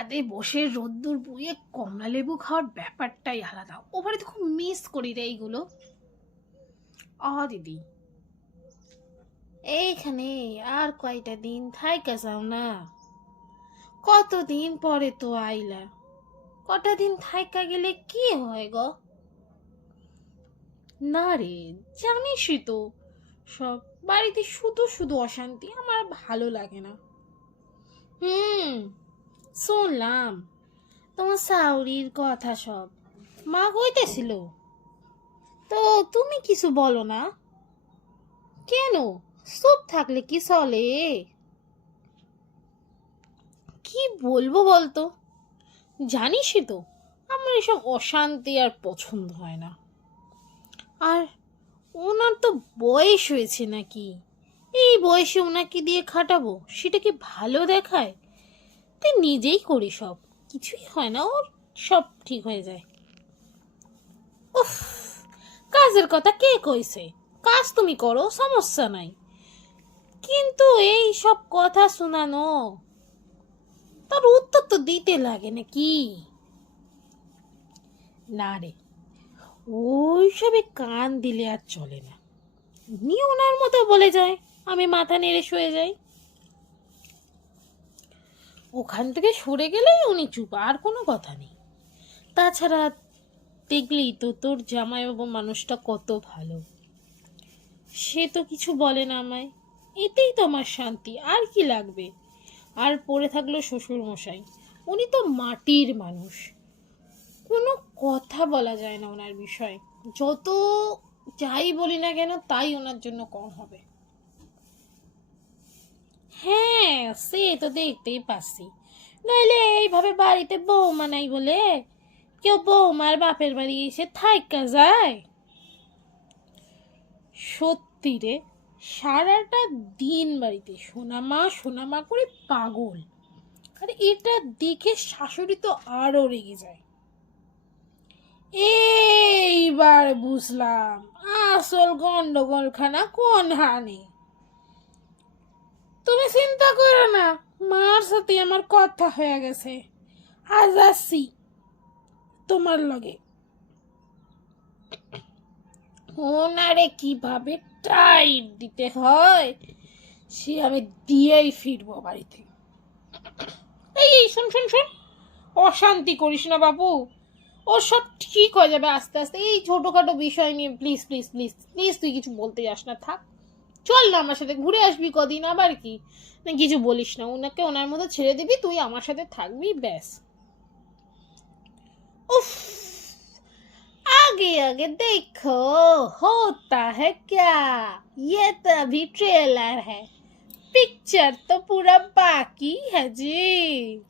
ছাদে বসে রোদ্দুর বইয়ে কমলা লেবু খাওয়ার ব্যাপারটাই আলাদা। ও বাড়িতে খুব মিস করি রে এইগুলো। আ দিদি। এইখানে আর কয়টা দিন থাইকা যাও না। কতদিন পরে তো আইলা? কটা দিন থাইকা গেলে কি হয় গো? না রে জানিসই তো সব বাড়িতে শুধু শুধু অশান্তি আমার ভালো লাগে না। হুম শুনলাম, তোমার সাউরির কথা সব। মা কইতেছিল, তো তুমি কিছু বলো না? কেন? চুপ থাকলে কি চলে? কি বলব বলতো? জানিসই তো, আমার এসব অশান্তি আর পছন্দ হয় না। আর ওনার তো বয়স হয়েছে নাকি? এই বয়সে ওনাকে দিয়ে খাটাবো, সেটা কি ভালো দেখায়? তুই নিজেই করি সব। কিছুই হয় না, ওর সব ঠিক হয়ে যায়। উফ, কাজের কথা কে কইছে? কাজ তুমি করো, সমস্যা নাই। কিন্তু এই সব কথা শোনানো, তার উত্তর তো দিতে লাগে নাকি না রে, ওইসবে কান দিলে আর চলে না। উনি ওনার মতো বলে যায়, আমি মাথা নেড়ে শুয়ে যাই। ওখান থেকে সরে গেলেই উনি চুপ, আর কোনো কথা নেই। তাছাড়া দেখলি তো তোর জামাইবাবু মানুষটা কত ভালো। সে তো কিছু বলে না আমায়। এতেই তো আমার শান্তি, আর কি লাগবে? আর পড়ে থাকল শ্বশুর মশাই উনি তো মাটির মানুষ। কোনো কথা বলা যায় না ওনার বিষয়ে। যত যাই বলি না কেন, তাই ওনার জন্য কম হবে। সে তো দেখতেই পাচ্ছি। নইলে এইভাবে বাড়িতে বৌমা নাই বলে কেউ বৌমার বাপের বাড়ি এসে থাইকা যায়। সত্যি রে, সারাটা দিন বাড়িতে সোনামা সোনামা করে পাগল। আর এটা দেখে শাশুড়ি তো আরও রেগে যায়। এইবার বুঝলাম, আসল গন্ডগোলখানা কোন হানে করো না। মার সাথে আমার কথা হয়ে গেছে। আজ আসছি তোমার লগে। ওনারে কীভাবে টাইট দিতে হয়, সে আমি দিয়েই ফিরবো বাড়িতে। এই এই, শোন শোন শোন। অশান্তি করিস না বাবু। ও সব ঠিক হয়ে যাবে আস্তে আস্তে। এই ছোটোখাটো বিষয় নিয়ে প্লিজ প্লিজ প্লিজ প্লিজ তুই কিছু বলতে যাস না, থাক। চল না আমার সাথে ঘুরে আসবি কদিন আবার কি না কিছু বলিস না ওনাকে ওনার মতো ছেড়ে দিবি তুই আমার সাথে থাকবি ব্যাস উফ आगे आगे देखो होता है क्या ये तो अभी ट्रेलर है पिक्चर तो पूरा बाकी है जी